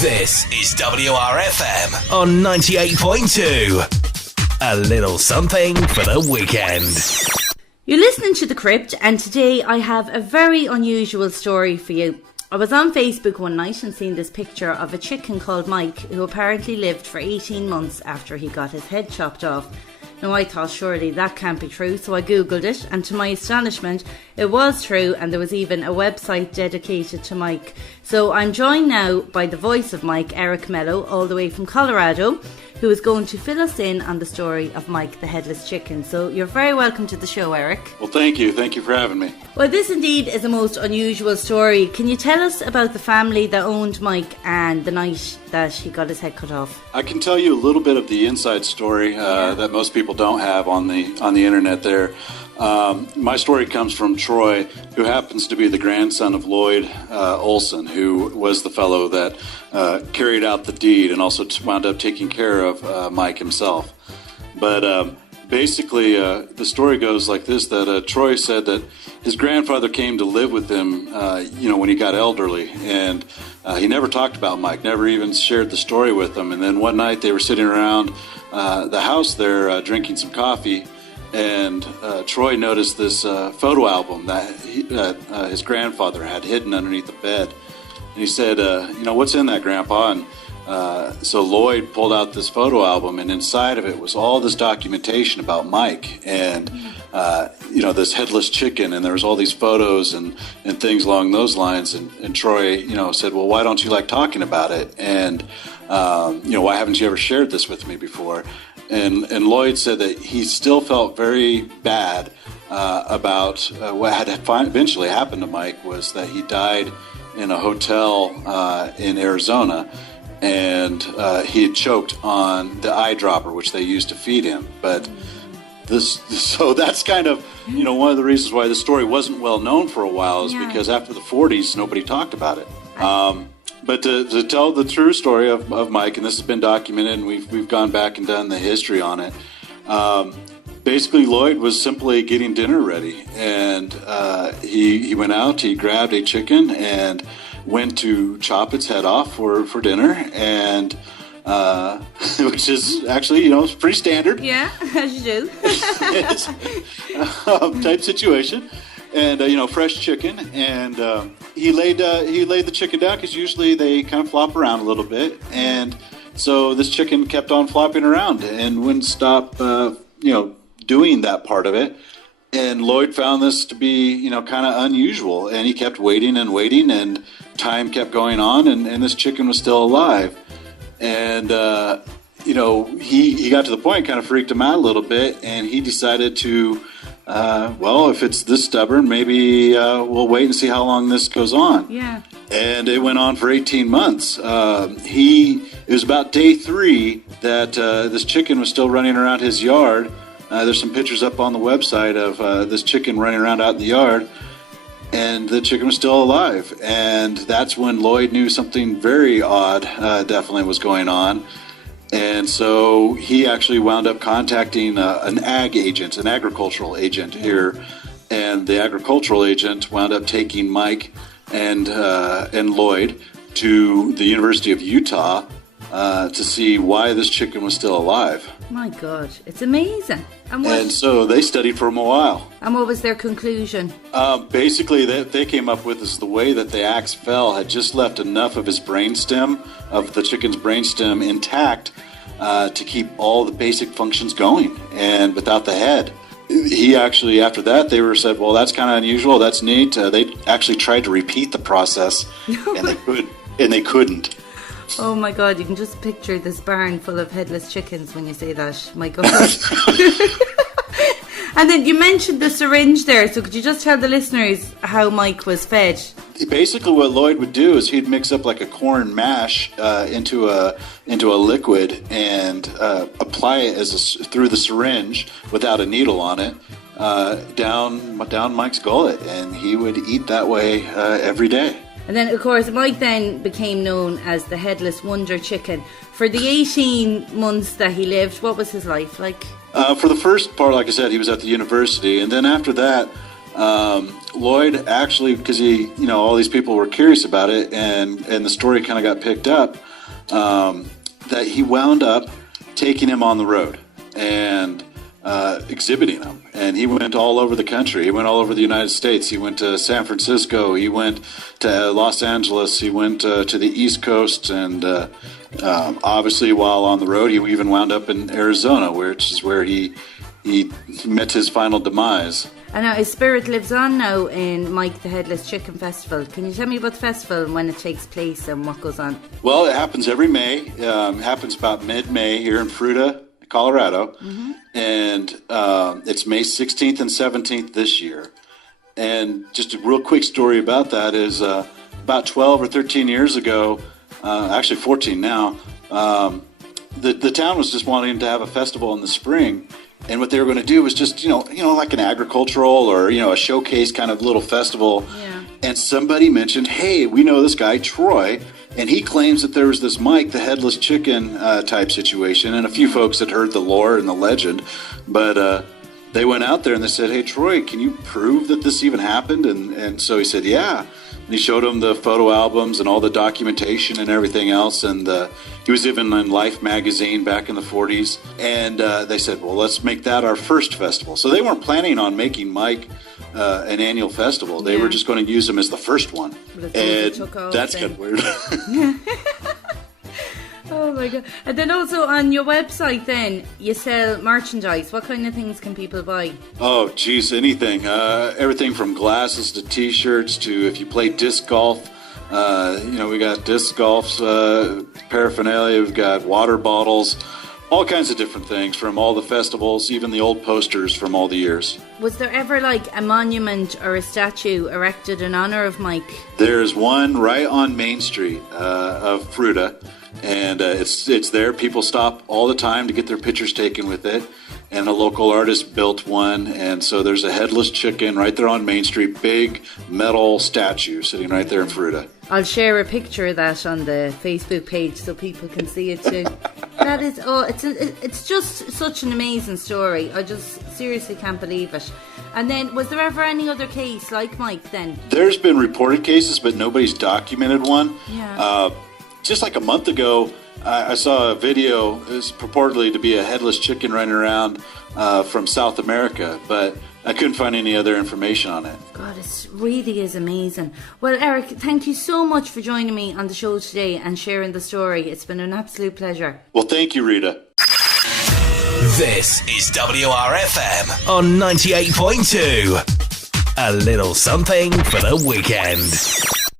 This is WRFM on 98.2. A little something for the weekend. You're listening to The Crypt, and today I have a very unusual story for you. I was on Facebook one night and seen this picture of a chicken called Mike, who apparently lived for 18 months after he got his head chopped off. Now I thought surely that can't be true, so I googled it, and to my astonishment it was true, and there was even a website dedicated to Mike. So I'm joined now by the voice of Mike, Eric Mello, all the way from Colorado, who is going to fill us in on the story of Mike the Headless Chicken. So you're very welcome to the show, Eric. Well, thank you for having me. Well, this indeed is a most unusual story. Can you tell us about the family that owned Mike and the night that he got his head cut off? I can tell you a little bit of the inside story that most people don't have on the internet there. My story comes from Troy, who happens to be the grandson of Lloyd Olson, who was the fellow that carried out the deed and also wound up taking care of Mike himself. But basically, the story goes like this, that Troy said that his grandfather came to live with him, when he got elderly, and he never talked about Mike, never even shared the story with him. And then one night they were sitting around the house there drinking some coffee, and Troy noticed this photo album that his grandfather had hidden underneath the bed. And he said, what's in that, Grandpa? And so Lloyd pulled out this photo album, and inside of it was all this documentation about Mike and, this headless chicken. And there was all these photos and things along those lines. And Troy, said, well, why don't you like talking about it? And, why haven't you ever shared this with me before? And Lloyd said that he still felt very bad about what had eventually happened to Mike, was that he died in a hotel in Arizona, and he had choked on the eyedropper, which they used to feed him. But so that's kind of, one of the reasons why the story wasn't well known for a while, is because after the 40s, nobody talked about it. But to tell the true story of Mike, and this has been documented, and we've gone back and done the history on it. Basically, Lloyd was simply getting dinner ready, and he went out. He grabbed a chicken and went to chop its head off for dinner, and which is actually it's pretty standard. Yeah, as you do. Type situation. And fresh chicken, and he laid the chicken down, because usually they kind of flop around a little bit, and so this chicken kept on flopping around and wouldn't stop doing that part of it. And Lloyd found this to be kind of unusual, and he kept waiting, and time kept going on, and this chicken was still alive. And he got to the point, kind of freaked him out a little bit, and he decided to if it's this stubborn, maybe we'll wait and see how long this goes on. Yeah. And it went on for 18 months. It was about day 3 that this chicken was still running around his yard. There's some pictures up on the website of this chicken running around out in the yard, and the chicken was still alive. And that's when Lloyd knew something very odd definitely was going on. And so he actually wound up contacting an agricultural agent here, and the agricultural agent wound up taking Mike and Lloyd to the University of Utah to see why this chicken was still alive. My God, it's amazing. And so they studied for him a while. And what was their conclusion? Basically, they came up with is the way that the axe fell had just left enough of his brainstem, of the chicken's brainstem, intact to keep all the basic functions going, and without the head. He actually, after that, they said, well, that's kind of unusual, that's neat. They actually tried to repeat the process, and they couldn't. Oh my God, you can just picture this barn full of headless chickens when you say that. My God. And then you mentioned the syringe there, so could you just tell the listeners how Mike was fed? Basically what Lloyd would do is he'd mix up like a corn mash into a liquid and apply it through the syringe without a needle on it down Mike's gullet, and he would eat that way every day. And then, of course, Mike then became known as the Headless Wonder Chicken. For the 18 months that he lived, what was his life like? For the first part, like I said, he was at the university. And then after that, Lloyd actually, because all these people were curious about it, and the story kind of got picked up, that he wound up taking him on the road and exhibiting him. And he went all over the country. He went all over the United States. He went to San Francisco. He went to Los Angeles. He went to the East Coast. And obviously, while on the road, he even wound up in Arizona, which is where he met his final demise. And now his spirit lives on now in Mike the Headless Chicken Festival. Can you tell me about the festival and when it takes place and what goes on? Well, it happens every May. It happens about mid-May here in Fruita, Colorado. Mm-hmm. And it's May 16th and 17th this year. And just a real quick story about that is about 12 or 13 years ago, actually 14 now, the town was just wanting to have a festival in the spring. And what they were going to do was just, like an agricultural or, a showcase kind of little festival. Yeah. And somebody mentioned, hey, we know this guy, Troy, and he claims that there was this Mike the Headless Chicken type situation. And a few folks had heard the lore and the legend. But they went out there and they said, hey, Troy, can you prove that this even happened? And so he said, yeah. And he showed them the photo albums and all the documentation and everything else. And he was even in Life magazine back in the 40s. And they said, well, let's make that our first festival. So they weren't planning on making Mike an annual festival. They were just going to use him as the first one. And that's kind of weird. Oh my God. And then also on your website then, you sell merchandise. What kind of things can people buy? Oh, geez, anything. Everything from glasses to T-shirts to if you play disc golf. We got disc golf paraphernalia. We've got water bottles. All kinds of different things from all the festivals, even the old posters from all the years. Was there ever a monument or a statue erected in honor of Mike? There's one right on Main Street of Fruita. And it's there. People stop all the time to get their pictures taken with it. And a local artist built one. And so there's a headless chicken right there on Main Street. Big metal statue sitting right there in Fruita. I'll share a picture of that on the Facebook page so people can see it too. That is, it's just such an amazing story. I just seriously can't believe it. And then, was there ever any other case like Mike then? There's been reported cases, but nobody's documented one. Yeah. Just like a month ago, I saw a video. It's purportedly to be a headless chicken running around from South America, but I couldn't find any other information on it. God, it really is amazing. Well, Eric, thank you so much for joining me on the show today and sharing the story. It's been an absolute pleasure. Well, thank you, Rita. This is WRFM on 98.2. A little something for the weekend.